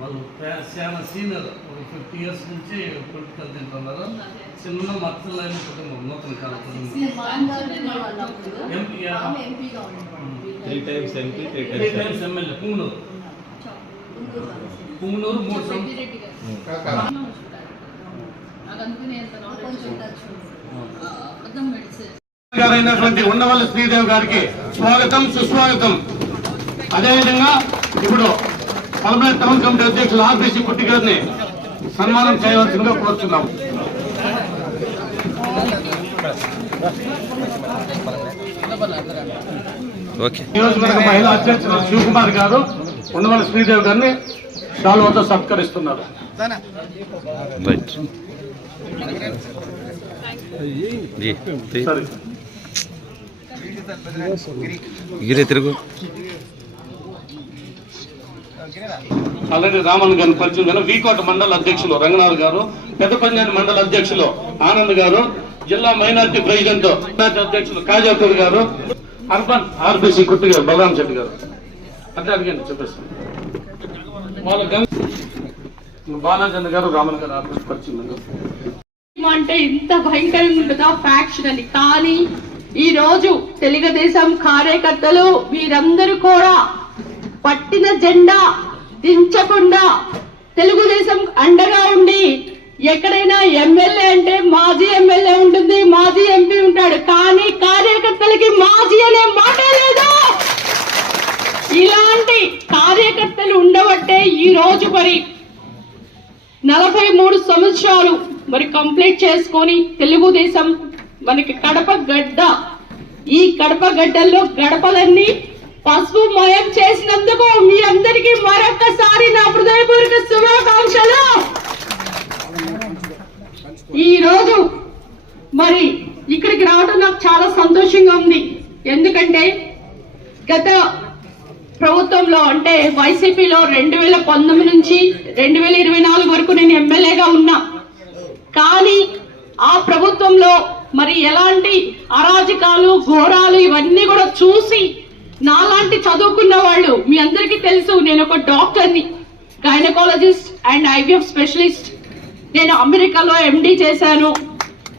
వాళ్ళు చాలా సీనియర్ ఒక 50 years నుంచి పొలిటికల్ తింటున్నారు. చిన్న మత్తులైన కుటుంబం, నూతన కాల కుటుంబం. 3 times ఎమ్మెల్యే పుంగనూరు 3 గారైనటువంటి ఉండవల్లి శ్రీదేవి గారికి స్వాగతం, సుస్వాగతం. అదేవిధంగా ఇప్పుడు పల్మనేరు టౌన్ కమిటీ అధ్యక్షులు ఆర్బీసీ కుట్టి గారిని సన్మానం చేయవలసిందిగా కోరుతున్నాం. నియోజకవర్గ మహిళా అధ్యక్షులు శివకుమార్ గారు ఉండవల్లి శ్రీదేవి గారిని శాలువాతో సత్కరిస్తున్నారు. అలాగే రామన్ గారిని పరిచయం గారు, వీకోట మండల అధ్యక్షులు రంగనాథ్ గారు, పెద్దపంజాని మండల అధ్యక్షులు ఆనంద్ గారు, జిల్లా మైనార్టీ ప్రెసిడెంట్ అధ్యక్షులు కాజాపూర్ గారు, అర్బన్ ఆర్బీసీ కుట్టి గారు బలరాం శెట్టి గారు. అంటే అడిగండి చెప్పేస్తాను. బాలాచంద్ర గారు, రామన్ గారు ఆర్బీసీ పరిచయం అంటే ఇంత భయంకరంగా ఉంటుందా ఫ్యాక్షన్ అని. కానీ ఈ రోజు తెలుగుదేశం కార్యకర్తలు వీరందరూ కూడా పట్టిన జెండా దించకుండా తెలుగుదేశం అండగా ఉండి, ఎక్కడైనా ఎమ్మెల్యే అంటే మాజీ ఎమ్మెల్యే ఉంటుంది, మాజీ ఎంపీ ఉంటాడు, కానీ కార్యకర్తలకి మాజీ అనే మాటే లేదు. ఇలాంటి కార్యకర్తలు ఉండబట్టే ఈ రోజు మరి 43 సంవత్సరాలు మరి కంప్లీట్ చేసుకొని తెలుగుదేశం మనకి కడప గడ్డ, ఈ కడప గడ్డల్లో గడపలన్నీ పసుపు మయం చేసినందుకు మీ అందరికీ మరొక్కసారి నా హృదయపూర్వక శుభాకాంక్షలు. ఈ రోజు మరి ఇక్కడికి రావడం నాకు చాలా సంతోషంగా ఉంది. ఎందుకంటే గత ప్రభుత్వంలో అంటే వైసీపీలో 2019 నుంచి 2024 వరకు నేను ఎమ్మెల్యేగా ఉన్నా. కానీ ఆ ప్రభుత్వంలో మరి ఎలాంటి అరాజకాలు, ఘోరాలు ఇవన్నీ కూడా చూసి నాలాంటి చదువుకున్న వాళ్ళు, మీ అందరికీ తెలుసు నేను ఒక డాక్టర్ని, గైనకాలజిస్ట్ అండ్ ఐవీఎఫ్ స్పెషలిస్ట్. నేను అమెరికాలో ఎండి చేశాను.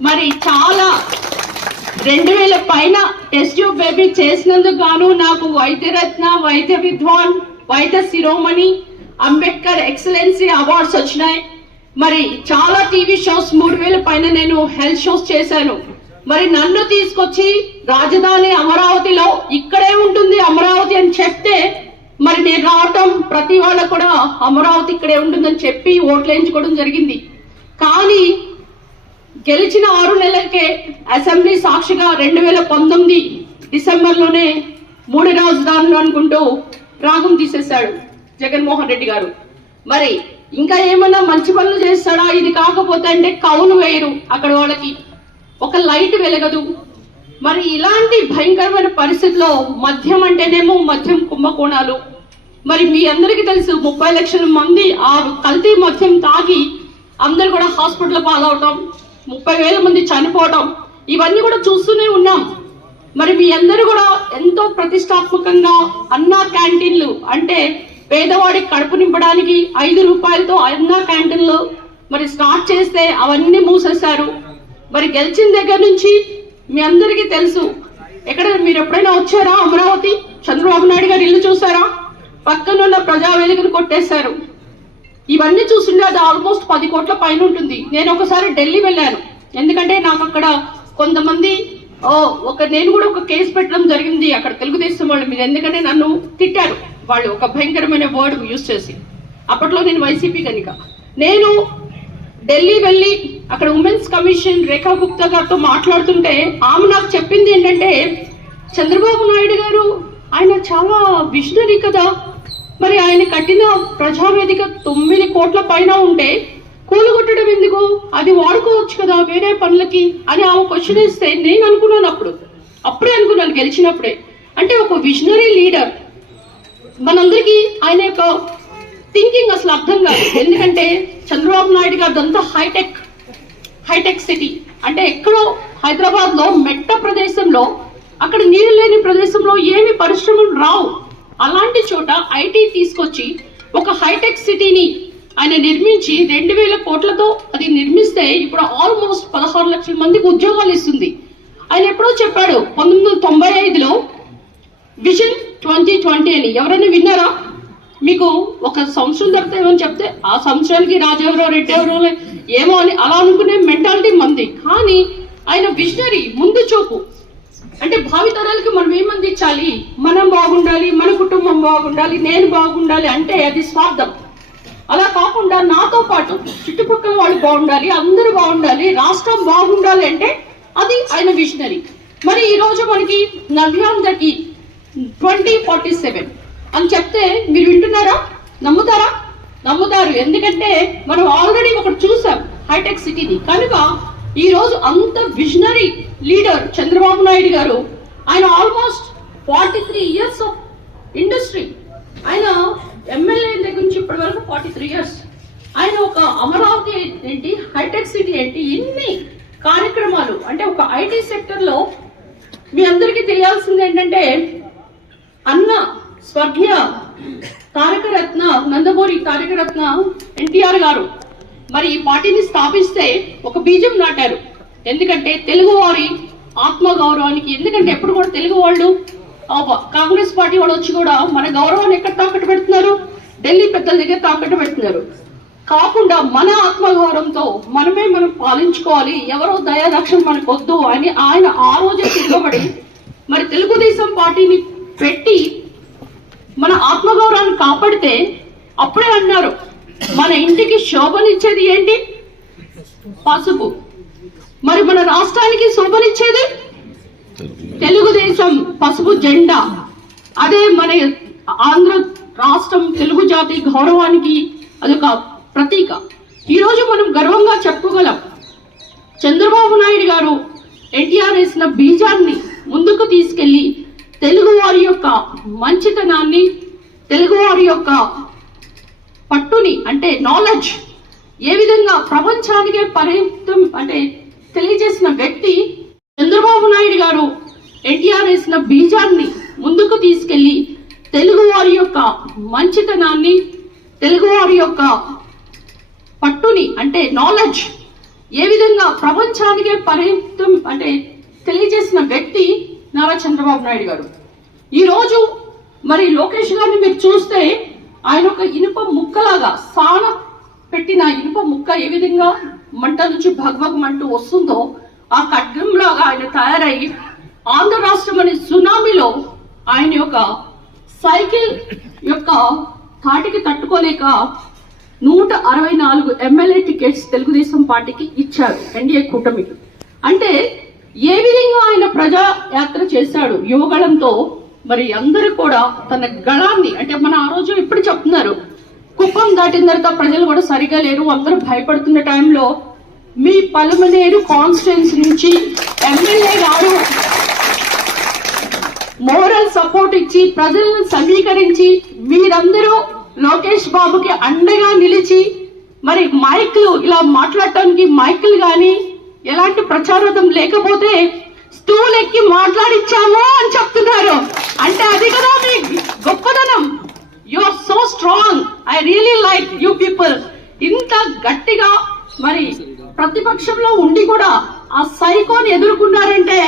మరి చాలా 2000 పైన టెస్ట్ ట్యూబ్ బేబీ చేసినందుకు గాను నాకు వైద్యరత్న, వైద్య విద్వాన్, వైద్య శిరోమణి, అంబేద్కర్ ఎక్సలెన్సీ అవార్డ్స్ వచ్చినాయి. మరి చాలా టీవీ షోస్ 3000 పైన నేను హెల్త్ షోస్ చేశాను. మరి నన్ను తీసుకొచ్చి రాజధాని అమరావతిలో ఇక్కడే ఉంటుంది అమరావతి అని చెప్తే మరి నేను రావటం, ప్రతి వాళ్ళకు కూడా అమరావతి ఇక్కడే ఉంటుందని చెప్పి ఓట్లు వేయించుకోవడం జరిగింది. కానీ గెలిచిన 6 నెలలకే అసెంబ్లీ సాక్షిగా 2019 డిసెంబర్లోనే 3 రాజధానులు అనుకుంటూ రాగం తీసేశాడు జగన్మోహన్ రెడ్డి గారు. మరి ఇంకా ఏమన్నా మంచి పనులు చేస్తాడా? ఇది కాకపోతే అంటే కౌలు వేయరు, అక్కడ వాళ్ళకి ఒక లైట్ వెలగదు. మరి ఇలాంటి భయంకరమైన పరిస్థితిలో మద్యం అంటేనేమో మద్యం కుంభకోణాలు. మరి మీ అందరికీ తెలుసు 30 లక్షల మంది ఆ కల్తీ మద్యం తాగి అందరు కూడా హాస్పిటల్ పాలవటం, 30,000 మంది చనిపోవటం, ఇవన్నీ కూడా చూస్తూనే ఉన్నాం. మరి మీ అందరూ కూడా ఎంతో ప్రతిష్టాత్మకంగా అన్నా క్యాంటీన్లు అంటే పేదవాడికి కడుపు నింపడానికి 5 రూపాయలతో అన్నా క్యాంటీన్లు మరి స్టార్ట్ చేస్తే అవన్నీ మూసేశారు. మరి గెలిచిన దగ్గర నుంచి మీ అందరికీ తెలుసు, ఎక్కడ మీరు ఎప్పుడైనా వచ్చారా అమరావతి? చంద్రబాబు నాయుడు గారు ఇల్లు చూసారా? పక్కనున్న ప్రజావేదికను కొట్టేశారు. ఇవన్నీ చూస్తుంటే అది ఆల్మోస్ట్ 10 కోట్ల పైన ఉంటుంది. నేను ఒకసారి ఢిల్లీ వెళ్ళాను, ఎందుకంటే నాకు అక్కడ కొంతమంది నేను కూడా ఒక కేసు పెట్టడం జరిగింది అక్కడ తెలుగుదేశం వాళ్ళ మీద. ఎందుకంటే నన్ను తిట్టారు వాళ్ళు ఒక భయంకరమైన వర్డ్ యూజ్ చేసి. అప్పట్లో నేను వైసీపీ కనుక నేను ఢిల్లీ వెళ్ళి అక్కడ ఉమెన్స్ కమిషన్ రేఖా గుప్తా గారితో మాట్లాడుతుంటే ఆమె నాకు చెప్పింది ఏంటంటే, చంద్రబాబు నాయుడు గారు ఆయన చాలా విజనరీ కదా, మరి ఆయన కట్టిన ప్రజావేదిక 9 కోట్ల పైన ఉంటే కూలగొట్టడం ఎందుకు? అది వాడుకోవచ్చు కదా వేరే పనులకి అని ఆమె క్వశ్చన్ ఇస్తే నేను అనుకున్నాను, అప్పుడే అనుకున్నాను గెలిచినప్పుడే, అంటే ఒక విజనరీ లీడర్. మనందరికీ ఆయన యొక్క థింకింగ్ అసలు అర్థం కాదు. ఎందుకంటే చంద్రబాబు నాయుడు గారు అంతా హైటెక్ సిటీ, అంటే ఎక్కడో హైదరాబాద్ లో మెట్ట ప్రదేశంలో, అక్కడ నీరు లేని ప్రదేశంలో ఏమి పరిశ్రమలు రావు. అలాంటి చోట ఐటీ తీసుకొచ్చి ఒక హైటెక్ సిటీని ఆయన నిర్మించి 2000 కోట్లతో అది నిర్మిస్తే ఇప్పుడు ఆల్మోస్ట్ 16 లక్షల మందికి ఉద్యోగాలు ఇస్తుంది. ఆయన ఎప్పుడో చెప్పాడు 1995లో విజన్ 2020 అని. ఎవరైనా విన్నారా? మీకు ఒక సంవత్సరం తర్వాత ఏమని చెప్తే ఆ సంవత్సరానికి రాజెవరో రెడ్డెవరో ఏమో అని అలా అనుకునే మెంటాలిటీ మంది. కానీ ఆయన విజనరీ, ముందు చూపు. అంటే భావితరాలకి మనం ఏమందించాలి, మనం బాగుండాలి, మన కుటుంబం బాగుండాలి, నేను బాగుండాలి అంటే అది స్వార్థం. అలా కాకుండా నాతో పాటు చుట్టుపక్కల వాళ్ళు బాగుండాలి, అందరూ బాగుండాలి, రాష్ట్రం బాగుండాలి అంటే అది ఆయన విజనరీ. మరి ఈ రోజు మనకి నవ్యాంధ్రకి 2047 అని చెప్తే మీరు వింటున్నారా? నమ్ముతారా? నమ్ముతారు. ఎందుకంటే మనం ఆల్రెడీ ఒకటి చూసాం హైటెక్ సిటీని. కనుక ఈ రోజు అంత విజనరీ లీడర్ చంద్రబాబు నాయుడు గారు. ఆయన ఆల్మోస్ట్ 43 years ఆఫ్ ఇండస్ట్రీ. ఆయన ఎమ్మెల్యే దగ్గర నుంచి ఇప్పటి వరకు 43 years. ఆయన ఒక అమరావతి ఏంటి, హైటెక్ సిటీ ఏంటి, ఇన్ని కార్యక్రమాలు. అంటే ఒక ఐటీ సెక్టర్ లో మీ అందరికీ తెలియాల్సింది ఏంటంటే అన్న స్వర్గీయ తారకరత్న, నందమూరి తారకరత్న ఎన్టీఆర్ గారు మరి ఈ పార్టీని స్థాపిస్తే ఒక బీజం నాటారు. ఎందుకంటే తెలుగు వారి ఆత్మగౌరవానికి. ఎందుకంటే ఎప్పుడు కూడా తెలుగు వాళ్ళు కాంగ్రెస్ పార్టీ వాళ్ళు వచ్చి కూడా మన గౌరవాన్ని ఎక్కడ తాకట్టు పెడుతున్నారు? ఢిల్లీ పెద్దల దగ్గర తాకట్టు పెడుతున్నారు. కాకుండా మన ఆత్మగౌరవంతో మనం పాలించుకోవాలి, ఎవరో దయాదక్షిణ మనకు వద్దు అని ఆయన ఆ రోజే తిరగబడి మరి తెలుగుదేశం పార్టీని పెట్టి మన ఆత్మగౌరవాన్ని కాపాడితే అప్పుడే అన్నారు మన ఇంటికి శోభనిచ్చేది ఏంటి? పసుపు. మరి మన రాష్ట్రానికి శోభనిచ్చేది తెలుగుదేశం పసుపు జెండా. అదే మన ఆంధ్ర రాష్ట్రం తెలుగు జాతి గౌరవానికి అదొక ప్రతీక. ఈరోజు మనం గర్వంగా చెప్పుకోగలం చంద్రబాబు నాయుడు గారు ఎన్టీఆర్ వేసిన బీజాన్ని ముందుకు తీసుకెళ్లి తెలుగు వారి యొక్క మంచితనాన్ని, తెలుగు వారి యొక్క పట్టుని, అంటే నాలెడ్జ్ ఏ విధంగా ప్రపంచానికే పరిమితం అంటే తెలియజేసిన వ్యక్తి చంద్రబాబు నాయుడు గారు. ఎన్టీఆర్ వేసిన బీజాన్ని ముందుకు తీసుకెళ్లి తెలుగు వారి యొక్క మంచితనాన్ని, తెలుగు వారి యొక్క పట్టుని అంటే నాలెడ్జ్ ఏ విధంగా ప్రపంచానికే పరిమితం అంటే తెలియజేసిన వ్యక్తి నారా చంద్రబాబు నాయుడు గారు. ఈ రోజు మరి లోకేష్ గారిని మీరు చూస్తే ఆయన ఒక ఇనుప ముక్కలాగా, సాన పెట్టిన ఇనుప ముక్క ఏ విధంగా మంట నుంచి భగభగమంటూ వస్తుందో ఆ ఖడ్గంలాగా ఆయన తయారై ఆంధ్ర రాష్ట్రం అనే సునామీలో ఆయన యొక్క సైకిల్ యొక్క తాటికి తట్టుకోలేక 164 ఎమ్మెల్యే టికెట్స్ తెలుగుదేశం పార్టీకి ఇచ్చారు, ఎన్డీఏ కూటమికి. అంటే ఏ విధంగా ఆయన ప్రజా యాత్ర చేశాడు యువగళంతో. మరి అందరూ కూడా తన గళాన్ని, అంటే మన ఆ రోజు ఇప్పుడు చెప్తున్నారు కుప్పం దాటిన తర్వాత ప్రజలు కూడా సరిగా లేరు, అందరూ భయపడుతున్న టైంలో మీ పలమనేరు కాన్స్టిట్యున్సీ నుంచి ఎమ్మెల్యే గారు మోరల్ సపోర్ట్ ఇచ్చి ప్రజలను సమీకరించి మీరందరూ లోకేష్ బాబుకి అండగా నిలిచి మరి మైక్లు ఇలా మాట్లాడటానికి మైక్లు గాని ఎలాంటి ప్రచారం లేకపోతే స్టూల్ ఎక్కి మాట్లాడిచ్చాము అని చెప్తున్నారు. అంటే అది కదా మీ గొప్పదనం. You are so strong. I really like you people. ఇంత గట్టిగా మరి ప్రతిపక్షంలో ఉండి కూడా ఆ సైకోని ఎదుర్కొన్నారంటే,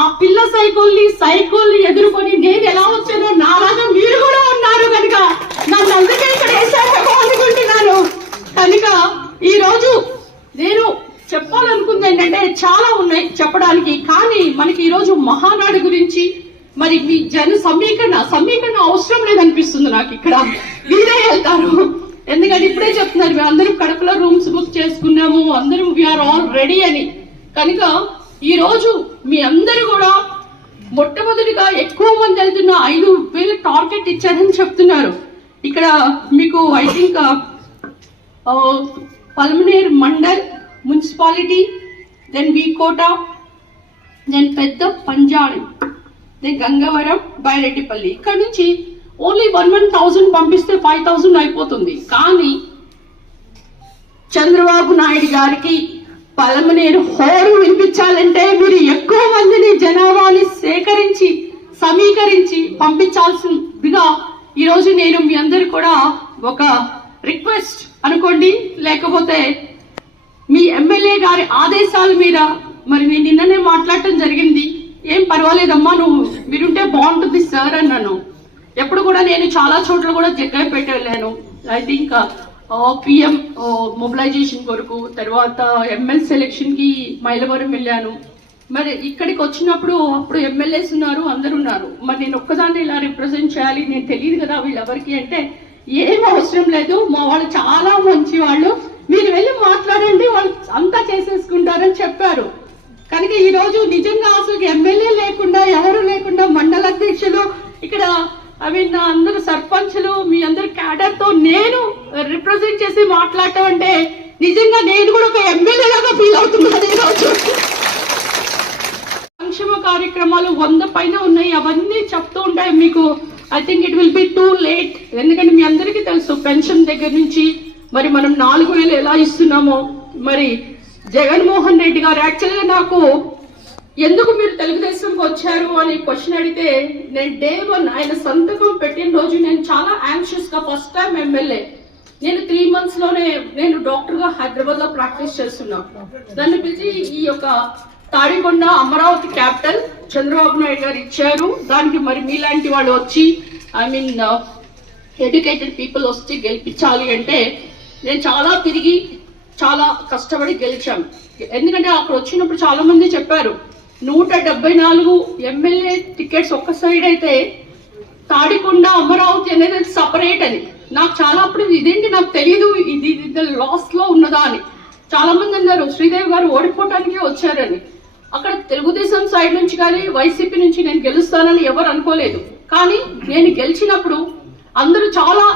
ఆ పిల్ల సైకోల్ని ఎదుర్కొని నేను ఎలా వచ్చానో నాలాగా మీరు కూడా ఉన్నారు కనుక నన్ను అందుకే ఇక్కడ వేసారేమో అనుకుంటున్నాను. కనుక ఈ రోజు నేను చెప్పాలనుకుంది ఏంటంటే చాలా ఉన్నాయి చెప్పడానికి. కానీ మనకి ఈ రోజు మహానాడు గురించి మరి మీ సమీకరణ అవసరం లేదనిపిస్తుంది నాకు. ఇక్కడ మీరే వెళ్తారు. ఎందుకంటే ఇప్పుడే చెప్తున్నారు మేము అందరం కడపలో రూమ్స్ బుక్ చేసుకున్నాము, అందరం వీఆర్ ఆల్ రెడీ అని. కనుక ఈ రోజు మీ అందరూ కూడా మొట్టమొదటిగా ఎక్కువ మంది వెళ్తున్న 5,000 టార్గెట్ ఇచ్చారని చెప్తున్నారు. ఇక్కడ మీకు I think Palamaner mandal municipality, then Vkota, then Pedda Panjadi, then Gangavaram, Baireddipalli. ఇక్కడ నుంచి ఓన్లీ 1,000 పంపిస్తే 5,000 అయిపోతుంది. కానీ చంద్రబాబు నాయుడు గారికి పలమనేరు హోరు వినిపించాలంటే మీరు ఎక్కువ మందిని జనాభాని సేకరించి సమీకరించి పంపించాల్సిందిగా ఈరోజు నేను మీ అందరు కూడా ఒక రిక్వెస్ట్ అనుకోండి, లేకపోతే మీ ఎమ్మెల్యే గారి ఆదేశాల మీద మరి నేను నిన్ననే మాట్లాడటం జరిగింది. ఏం పర్వాలేదమ్మా, మీరుంటే బాగుంటుంది సార్ అన్నాను. ఎప్పుడు కూడా నేను చాలా చోట్ల కూడా జగ్గైపేట వెళ్ళాను. ఐ థింక్ పిఎం మొబిలైజేషన్ కొరకు, తర్వాత ఎంఎల్ సెలెక్షన్ కి మైలవరం వెళ్ళాను. మరి ఇక్కడికి వచ్చినప్పుడు అప్పుడు ఎమ్మెల్యేస్ ఉన్నారు, అందరు ఉన్నారు. మరి నేను ఒక్కదాన్ని ఇలా రిప్రజెంట్ చేయాలి, నేను తెలియదు కదా వీళ్ళెవరికి అంటే, ఏం అవసరం లేదు, మా వాళ్ళు చాలా మంచి వాళ్ళు, మీరు వెళ్ళి మాట్లాడండి, వాళ్ళు అంతా చేసేసుకుంటారని చెప్పారు. కనుక ఈ రోజు నిజంగా అసలు ఎమ్మెల్యే లేకుండా, ఎవరు లేకుండా, మండల అధ్యక్షులు, ఇక్కడ అందరు సర్పంచులు, మీ అందరి క్యాడర్ తో నేను రిప్రజెంట్ చేసి మాట్లాడటం అంటే నిజంగా నేను కూడా ఒక ఎమ్మెల్యే లాగా ఫీల్ అవుతున్నాను. ఈరోజు సంక్షేమ కార్యక్రమాలు 100 పైన ఉన్నాయి, అవన్నీ చెప్తూ ఉంటాయి మీకు. I think it will be too late, ఎందుకంటే మీ అందరికీ తెలుసు పెన్షన్ దగ్గర నుంచి మరి మనం 4,000 ఎలా ఇస్తున్నామో. మరి జగన్మోహన్ రెడ్డి గారు యాక్చువల్గా నాకు ఎందుకు మీరు తెలుగుదేశంకి వచ్చారు అని క్వశ్చన్ అడిగితే, నేను డే 1 ఆయన సంతకం పెట్టిన రోజు నేను చాలా యాంగ్షియస్ గా, ఫస్ట్ టైం ఎమ్మెల్యే, నేను 3 months లోనే నేను డాక్టర్ గా హైదరాబాద్ లో ప్రాక్టీస్ చేస్తున్నా. దాన్ని పిలిచి ఈ యొక్క తాడికొండ అమరావతి క్యాపిటల్ చంద్రబాబు నాయుడు గారు ఇచ్చారు, దానికి మరి మీలాంటి వాళ్ళు వచ్చి ఎడ్యుకేటెడ్ పీపుల్ వచ్చి గెలిపించాలి అంటే నేను చాలా తిరిగి చాలా కష్టపడి గెలిచాం. ఎందుకంటే అక్కడ వచ్చినప్పుడు చాలా మంది చెప్పారు 174 ఎమ్మెల్యే టికెట్స్ ఒక్క సైడ్ అయితే తాడికొండ అమరావతి అనేది సపరేట్ అని. నాకు చాలా అప్పుడు ఇదేంటి నాకు తెలియదు, ఇది లాస్ లో ఉన్నదా అని చాలా మంది అన్నారు. శ్రీదేవి గారు ఓడిపోవటానికి వచ్చారని. అక్కడ తెలుగుదేశం సైడ్ నుంచి కానీ వైసీపీ నుంచి నేను గెలుస్తానని ఎవరు అనుకోలేదు. కానీ నేను గెలిచినప్పుడు అందరూ చాలా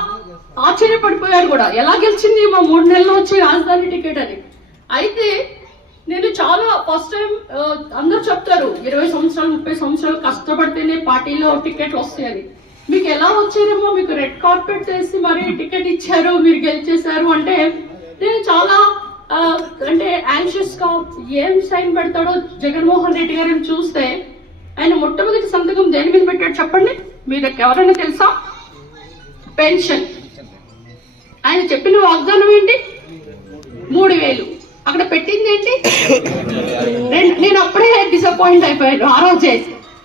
ఆశ్చర్యపడిపోయారు కూడా, ఎలా గెలిచింది మా 3 నెలలు వచ్చి రాజధాని టికెట్ అని. అయితే నేను చాలా ఫస్ట్ టైం అందరూ చెప్తారు 20 సంవత్సరాలు 30 సంవత్సరాలు కష్టపడితేనే పార్టీలో టికెట్లు వస్తాయని. మీకు ఎలా వచ్చారేమో, మీకు రెడ్ కార్పెట్ వేసి మరి టికెట్ ఇచ్చారు, మీరు గెలిచేశారు అంటే నేను చాలా అంటే యాంగ్షియస్ గా ఏం సైన్ పెడతాడో జగన్మోహన్ రెడ్డి గారిని చూస్తే. ఆయన మొట్టమొదటి సంతకం దేని మీద పెట్టాడు చెప్పండి, మీరు ఎవరైనా తెలుసా? పెన్షన్. ఆయన చెప్పిన వాగ్దానం ఏంటి? 3,000. అక్కడ పెట్టింది ఏంటి? నేను అప్పుడే డిసప్పాయింట్ అయిపోయాను ఆ రోజే.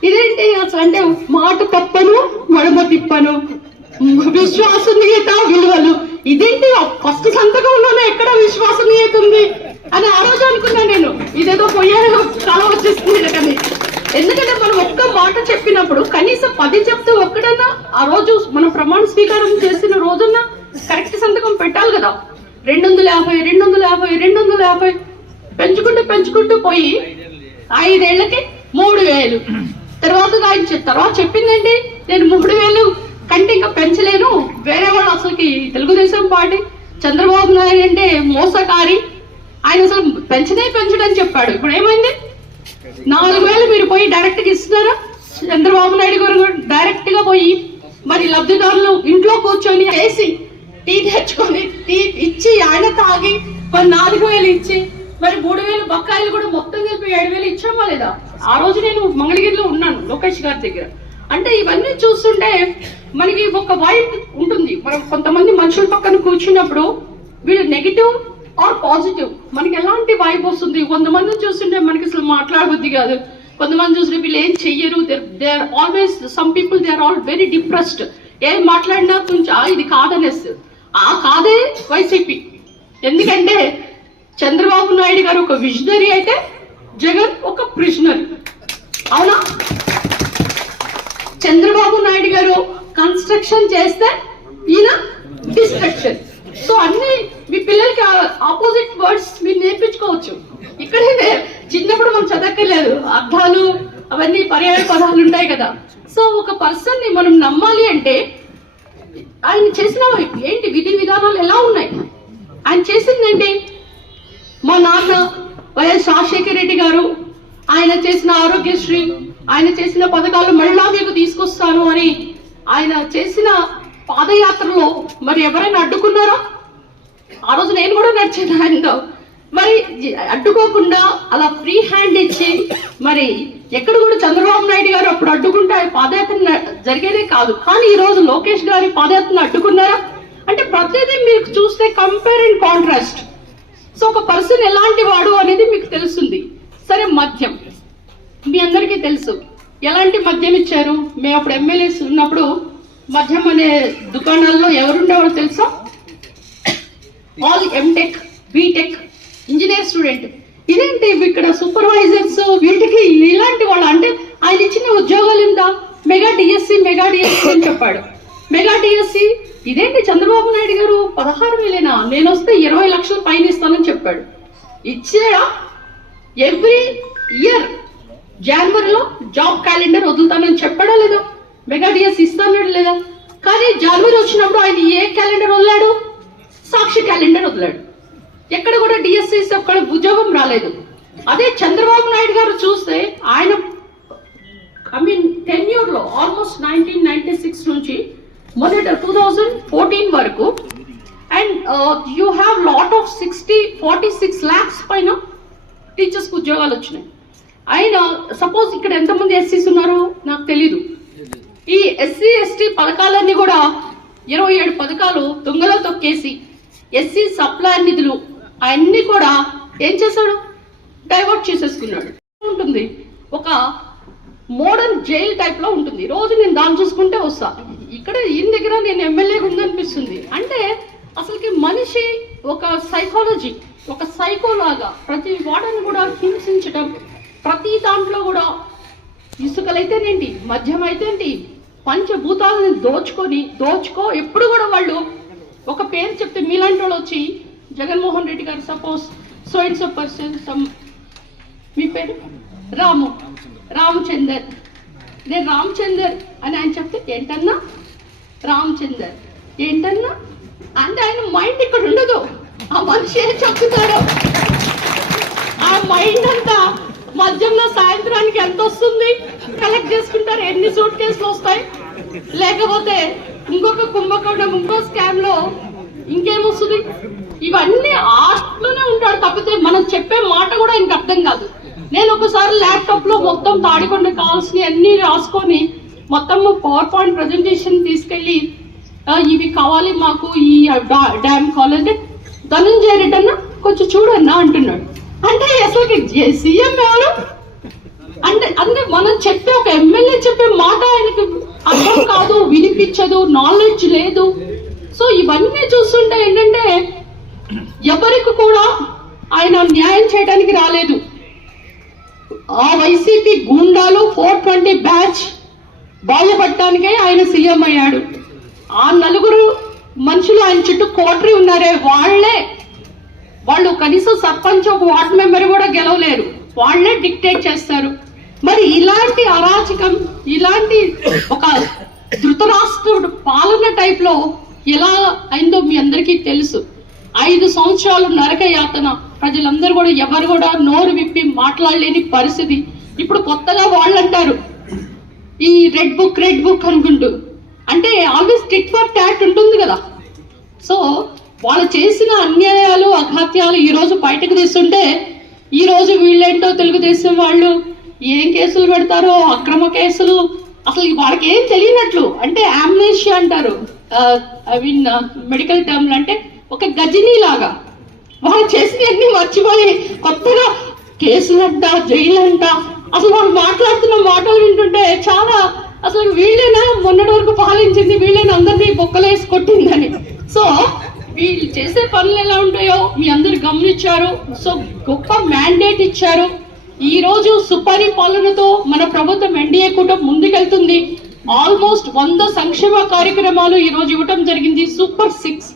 ఇదేంటి అసలు అంటే మాట తప్పను మడమ తిప్పను, విశ్వసనీయత విలువలు, ఇదేంటి ఫస్ట్ సంతకంలోనే ఎక్కడ విశ్వసనీయత ఉంది అని ఆ రోజు అనుకున్నాను నేను. ఇదేదో పోయాను చాలా వచ్చేస్తుంది కానీ, ఎందుకంటే మనం ఒక్క మాట చెప్పినప్పుడు కనీసం 10 చెప్తే ఒక్కడన్నా ఆ రోజు మనం ప్రమాణ స్వీకారం చేసిన రోజున్నా కరెక్ట్ సంతకం పెట్టాలి కదా. 250 250 250 పెంచుకుంటూ పోయి 5 ఏళ్లకి 3,000. తర్వాత చెప్పిందండి నేను 3,000 కంటే ఇంకా పెంచలేను, వేరే వాళ్ళు అసలుకి తెలుగుదేశం పార్టీ చంద్రబాబు నాయుడు అంటే మోసకారి, ఆయన అసలు పెంచడని చెప్పాడు. ఇప్పుడు ఏమైంది? 4,000 మీరు పోయి డైరెక్ట్ గా ఇస్తున్నారా? చంద్రబాబు నాయుడు గారు డైరెక్ట్ గా పోయి మరి లబ్ధిదారులు ఇంట్లో కూర్చొని వేసి టీ తెచ్చుకొని టీ ఇచ్చి ఆయన తాగి మరి 4,000 ఇచ్చి మరి 3,000 బకాయిలు కూడా మొత్తం కలిపి 7,000 ఇచ్చామా లేదా? ఆ రోజు నేను మంగళగిరిలో ఉన్నాను లోకేష్ గారి దగ్గర. అంటే ఇవన్నీ చూస్తుంటే మనకి ఒక వైబ్ ఉంటుంది. మనం కొంతమంది మనుషుల పక్కన కూర్చున్నప్పుడు వీళ్ళు నెగిటివ్ ఆర్ పాజిటివ్ మనకి ఎలాంటి వైబ్ వస్తుంది. కొంతమందిని చూస్తుంటే మనకి అసలు మాట్లాడబుద్ధి కాదు, కొంతమంది చూస్తుంటే వీళ్ళు ఏం చెయ్యరు, they are always some people they are all very depressed. ఏం మాట్లాడినా కొంచెం ఇది కాదనేసి, ఆ కాదే వైసీపీ. ఎందుకంటే చంద్రబాబు నాయుడు గారు ఒక విజనరీ అయితే జగన్ ఒక ప్రిజనరీ. అవునా? చంద్రబాబు నాయుడు గారు కన్స్ట్రక్షన్ చేస్తే ఈయన డిస్ట్రక్షన్. సో అన్ని మీ పిల్లలకి ఆపోజిట్ వర్డ్స్ మీరు నేర్పించుకోవచ్చు. ఇక్కడే చిన్నప్పుడు మనం చదవలేదు, అర్థాలు అవన్నీ పర్యాయ పదాలు ఉంటాయి కదా. సో ఒక పర్సన్ ని మనం నమ్మాలి అంటే ఆయన చేసిన ఏంటి విధి విధానాలు ఎలా ఉన్నాయి, ఆయన చేసిందంటే మా నాన్న వైఎస్ రాజశేఖర రెడ్డి గారు ఆయన చేసిన ఆరోగ్యశ్రీ, ఆయన చేసిన పథకాలు మళ్ళా మీకు తీసుకొస్తాను అని ఆయన చేసిన పాదయాత్రలో మరి ఎవరైనా అడ్డుకున్నారా? ఆ రోజు నేను కూడా నడిచాను ఆయనతో. మరి అడ్డుకోకుండా అలా ఫ్రీ హ్యాండ్ ఇచ్చి మరి ఎక్కడ కూడా చంద్రబాబు నాయుడు గారు అప్పుడు అడ్డుకుంటే పాదయాత్ర జరిగేదే కాదు. కానీ ఈ రోజు లోకేష్ గారి పాదయాత్రను అడ్డుకున్నారా అంటే ప్రతిదీ మీకు చూస్తే కంపేర్ అండ్ కాంట్రాస్ట్. సో ఒక పర్సన్ ఎలాంటి వాడు అనేది మీకు తెలుస్తుంది. సరే, మద్యం మీ అందరికీ తెలుసు. ఎలాంటి మద్యం ఇచ్చారు? మేము అప్పుడు ఎమ్మెల్యేస్ ఉన్నప్పుడు మద్యం అనే దుకాణాల్లో ఎవరుండేవారో తెలుసా? All MTech, BTech, engineer student. ఇదేంటి ఇక్కడ సూపర్వైజర్స్ వీటికి ఇలాంటి వాళ్ళు అంటే ఆయన ఇచ్చిన ఉద్యోగాలు ఎంత? మెగా డిఎస్సి అని చెప్పాడు. మెగా డిఎస్సి ఇదేంటి చంద్రబాబు నాయుడు గారు 16,000 నేను వస్తే 20 లక్షలు పైన ఇస్తానని చెప్పాడు. ఇచ్చాడా? ఎవ్రీ ఇయర్ జనవరిలో జాబ్ క్యాలెండర్ వదులుతానని చెప్పాడా లేదా? మెగా డిఎస్సి ఇస్తానడు లేదా? కానీ జనవరి వచ్చినప్పుడు ఆయన ఏ క్యాలెండర్ వదిలాడు? సాక్షి క్యాలెండర్ వదిలాడు. ఎక్కడ కూడా డిఎస్సి ఒక్కడ ఉద్యోగం రాలేదు. అదే చంద్రబాబు నాయుడు గారు చూస్తే ఆయన టెన్యూర్ లో ఆల్మోస్ట్ 1996 నుంచి మొదట 2014 వరకు and you have lot of 46 lakhs పైన టీచర్స్ కు ఉద్యోగాలు వచ్చినాయి. ఆయన సపోజ్ ఇక్కడ ఎంతమంది ఎస్సీస్ ఉన్నారో నాకు తెలీదు. ఈ ఎస్సీ ఎస్టీ పథకాలన్నీ కూడా 27 పథకాలు దొంగలో తొక్కేసి ఎస్సీ సప్లై నిధులు అన్ని కూడా ఏం చేశాడు? డైవర్ట్ చేసేసుకున్నాడు. ఉంటుంది ఒక మోడర్న్ జైల్ టైప్ లో ఉంటుంది. రోజు నేను దాన్ని చూసుకుంటే వస్తా. ఇక్కడ ఈయన దగ్గర నేను ఎమ్మెల్యేగా ఉందనిపిస్తుంది. అంటే అసలుకి మనిషి ఒక సైకాలజీ, ఒక సైకోలాగా ప్రతి వాడని కూడా హింసించటం, ప్రతి దాంట్లో కూడా ఇసుకలైతేనేంటి, మద్యం అయితేంటి, పంచభూతాలను దోచుకో ఎప్పుడు కూడా వాళ్ళు ఒక పేరు చెప్తే మీలాంటి వాళ్ళు వచ్చి Jaganmohan Reddy garu suppose so and so person మీ పేరు రామచందర్, నేను రామచందర్ అని ఆయన చెప్తే ఏంటన్నా రామచందర్ ఏంటన్నా అంటే ఆయన మైండ్ ఇక్కడ ఉండదు. ఆ మనిషి ఏం చెప్తున్నాడు ఆ మైండ్ అంతా మధ్యంలో సాయంత్రానికి ఎంత వస్తుంది కలెక్ట్ చేసుకుంటారు. ఎన్ని సూట్ కేసులు వస్తాయి, లేకపోతే ఇంకొక కుంభకోణం, ఇంకో స్కామ్ లో ఇంకేమొస్తుంది. ఇవన్నీ ఆర్ట్లోనే ఉంటాడు తప్పితే మనం చెప్పే మాట కూడా ఇంక అర్థం కాదు. నేను ఒకసారి ల్యాప్టాప్ లో మొత్తం తాడికొండ కావాల్సిన అన్ని రాసుకొని మొత్తం పవర్ పాయింట్ ప్రజెంటేషన్ తీసుకెళ్లి ఇవి కావాలి మాకు, ఈ డ్యామ్ కావాలంటే ధనంజయ రెడ్డి అన్న కొంచెం చూడన్నా అంటున్నాడు. అంటే అసలు సీఎం ఎవరు అంటే మనం చెప్పే ఒక ఎమ్మెల్యే చెప్పే మాట ఆయనకి అర్థం కాదు, వినిపించదు, నాలెడ్జ్ లేదు. సో ఇవన్నీ చూస్తుంటే ఏంటంటే ఎవరికి కూడా ఆయన న్యాయం చేయడానికి రాలేదు. ఆ వైసీపీ గూండాలు 420 బ్యాచ్ బాధపడటానికే ఆయన సీఎం అయ్యాడు. ఆ నలుగురు మనుషులు ఆయన చుట్టూ కోటరీ ఉన్నారే వాళ్ళు కనీసం సర్పంచ్ ఒక వార్డ్ మెంబర్ కూడా గెలవలేరు. వాళ్లే డిక్టేట్ చేస్తారు. మరి ఇలాంటి అరాచకం, ఇలాంటి ఒక ధృతరాష్ట్రుడు పాలన టైప్ లో ఎలా అయిందో మీ అందరికీ తెలుసు. 5 సంవత్సరాలు నరక యాతన, ప్రజలందరూ కూడా ఎవరు కూడా నోరు విప్పి మాట్లాడలేని పరిస్థితి. ఇప్పుడు కొత్తగా వాళ్ళు అంటారు ఈ రెడ్ బుక్ అనుకుంటూ, అంటే ఆల్వేస్ టిట్ ఫర్ టాట్ ఉంటుంది కదా. సో వాళ్ళు చేసిన అన్యాయాలు, అఘాత్యాలు ఈ రోజు బయటకు తీస్తుంటే ఈ రోజు వీళ్ళేంటో తెలుగుదేశం వాళ్ళు ఏం కేసులు పెడతారో, అక్రమ కేసులు, అసలు వాళ్ళకి ఏం తెలియనట్లు. అంటే ఆమ్నేషియా అంటారు మెడికల్ టర్మ్లు, అంటే ఒక గజినీ లాగా వాళ్ళు చేసినవన్నీ మర్చిపోయి కొత్తగా కేసులంట, జైలు అంట, అసలు వాళ్ళు మాట్లాడుతున్న మాటలు వింటుంటే చాలా అసలు వీళ్ళేనా మొన్నటి వరకు పాలించింది, వీళ్ళేనా అందరినీ బొక్కలేసి కొట్టిందని. సో వీళ్ళు చేసే పనులు ఎలా ఉంటాయో మీ అందరు గమనించారు. సో గొప్ప మ్యాండేట్ ఇచ్చారు. ఈ రోజు సుపరిపాలనతో మన ప్రభుత్వం ఎన్డీఏ కూటమి ముందుకెళ్తుంది. ఆల్మోస్ట్ 100 సంక్షేమ కార్యక్రమాలు ఈ రోజు ఇవ్వటం జరిగింది. సూపర్ 6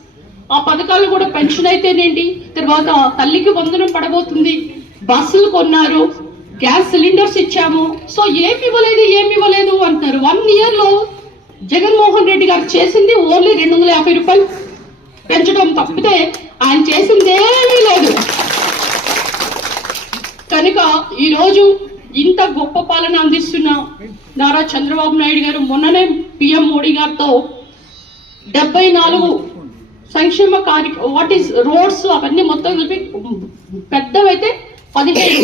ఆ పథకాలు కూడా పెన్షన్ అయితేనేంటి, తర్వాత తల్లికి వందనం పడబోతుంది, బస్సులు కొన్నారు, గ్యాస్ సిలిండర్స్ ఇచ్చాము. సో ఏమి ఇవ్వలేదు అంటారు. 1 year లో జగన్మోహన్ రెడ్డి గారు చేసింది ఓన్లీ 250 రూపాయలు పెంచడం తప్పితే ఆయన చేసిందేమీ లేదు. కనుక ఈ రోజు ఇంత గొప్ప పాలన అందిస్తున్న నారా చంద్రబాబు నాయుడు గారు మొన్ననే పిఎం మోడీ గారితో 74 సంక్షేమ వాట్ ఈస్ రోడ్స్ అవన్నీ మొత్తం కలిపి పెద్దవైతే 15,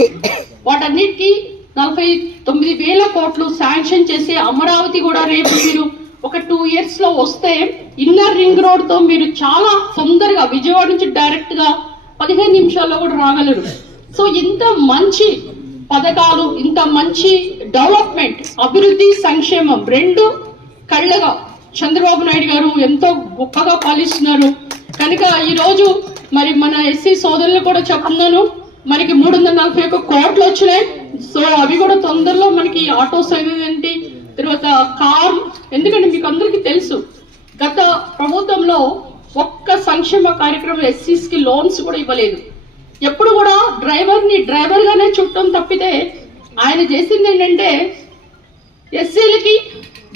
వాటన్నిటికీ 49,000 కోట్లు శాంక్షన్ చేసి అమరావతి కూడా రేపు మీరు ఒక 2 years లో వస్తే ఇన్నర్ రింగ్ రోడ్ తో మీరు చాలా తొందరగా విజయవాడ నుంచి డైరెక్ట్ గా 15 నిమిషాల్లో కూడా రాగలరు. సో ఇంత మంచి పథకాలు, ఇంత మంచి డెవలప్మెంట్, అభివృద్ధి, సంక్షేమం రెండు కళ్ళగా చంద్రబాబు నాయుడు గారు ఎంతో గొప్పగా పాలిస్తున్నారు. కనుక ఈ రోజు మరి మన ఎస్సీ సోదరులు కూడా చెప్తున్నాను, మనకి 341 కోట్లు వచ్చినాయి. సో అవి కూడా తొందరలో మనకి ఆటోస్ ఏంటి, తర్వాత కార్, ఎందుకంటే మీకు అందరికీ తెలుసు గత ప్రభుత్వంలో ఒక్క సంక్షేమ కార్యక్రమం ఎస్సీస్ కి లోన్స్ కూడా ఇవ్వలేదు. ఎప్పుడు కూడా డ్రైవర్ గానే చుట్టం తప్పితే ఆయన చేసింది ఏంటంటే ఎస్సీలకి,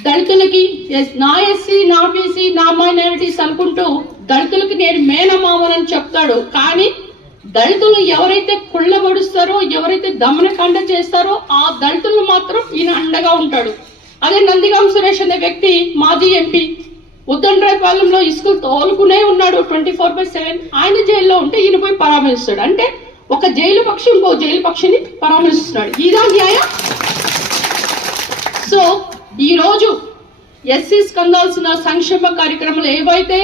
దళితులకి, నా ఎస్సీ, నా బీసీ, నా మైనారిటీస్ అనుకుంటూ దళితులకి నేను మేనమామని చెప్తాడు. కానీ దళితులు ఎవరైతే కుళ్ళబడుస్తారో, ఎవరైతే దమనకాండ చేస్తారో ఆ దళితులను మాత్రం ఈయన అండగా ఉంటాడు. అదే నందిగాం సురేష్ అనే వ్యక్తి మాజీ ఎంపీ ఉద్దండ్రాయపాలెంలో ఇసుకలు తోలుకునే ఉన్నాడు 24/7. ఆయన జైల్లో ఉంటే ఈయన పోయి పరామర్శిస్తాడు. అంటే ఒక జైలు పక్షి ఇంకో జైలు పక్షిని పరామర్శిస్తున్నాడు. ఇదా న్యాయం? సో ఈ రోజు ఎస్సీస్ కందాల్సిన సంక్షేమ కార్యక్రమాలు ఏవైతే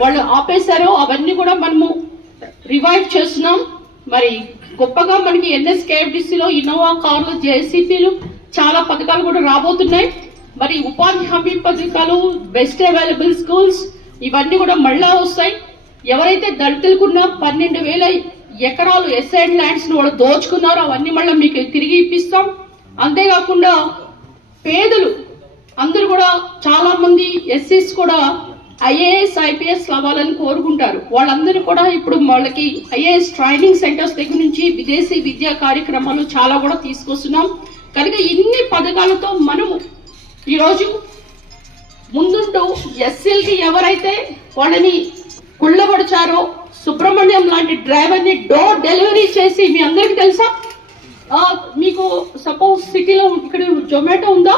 వాళ్ళు ఆపేశారో అవన్నీ కూడా మనము రివైవ్ చేస్తున్నాం. మరి గొప్పగా మనకి NSKFDCలో ఇన్నోవా కార్లు, JCPలు చాలా పథకాలు కూడా రాబోతున్నాయి. మరి ఉపాధి హామీ పథకాలు, బెస్ట్ అవైలబుల్ స్కూల్స్ ఇవన్నీ కూడా మళ్ళా వస్తాయి. ఎవరైతే దళితులకున్న 12,000 ఎకరాలు ఎస్ఐడ్ ల్యాండ్స్ ను వాళ్ళు దోచుకున్నారో అవన్నీ మళ్ళీ మీకు తిరిగి ఇప్పిస్తాం. అంతేకాకుండా పేదలు అందరూ కూడా చాలా మంది ఎస్సీస్ కూడా IAS, IPS అవ్వాలని కోరుకుంటారు. వాళ్ళందరూ కూడా ఇప్పుడు వాళ్ళకి IAS ట్రైనింగ్ సెంటర్స్ దగ్గర నుంచి విదేశీ విద్యా కార్యక్రమాలు చాలా కూడా తీసుకొస్తున్నాం. కనుక ఇన్ని పథకాలతో మనము ఈరోజు ముందుంటూ ఎస్సీలకి ఎవరైతే వాళ్ళని కుళ్ళబడిచారో, సుబ్రహ్మణ్యం లాంటి డ్రైవర్ని డోర్ డెలివరీ చేసి, మీ అందరికి తెలుసా, మీకు సపోజ్ సిటీలో ఇక్కడ జొమాటో ఉందా,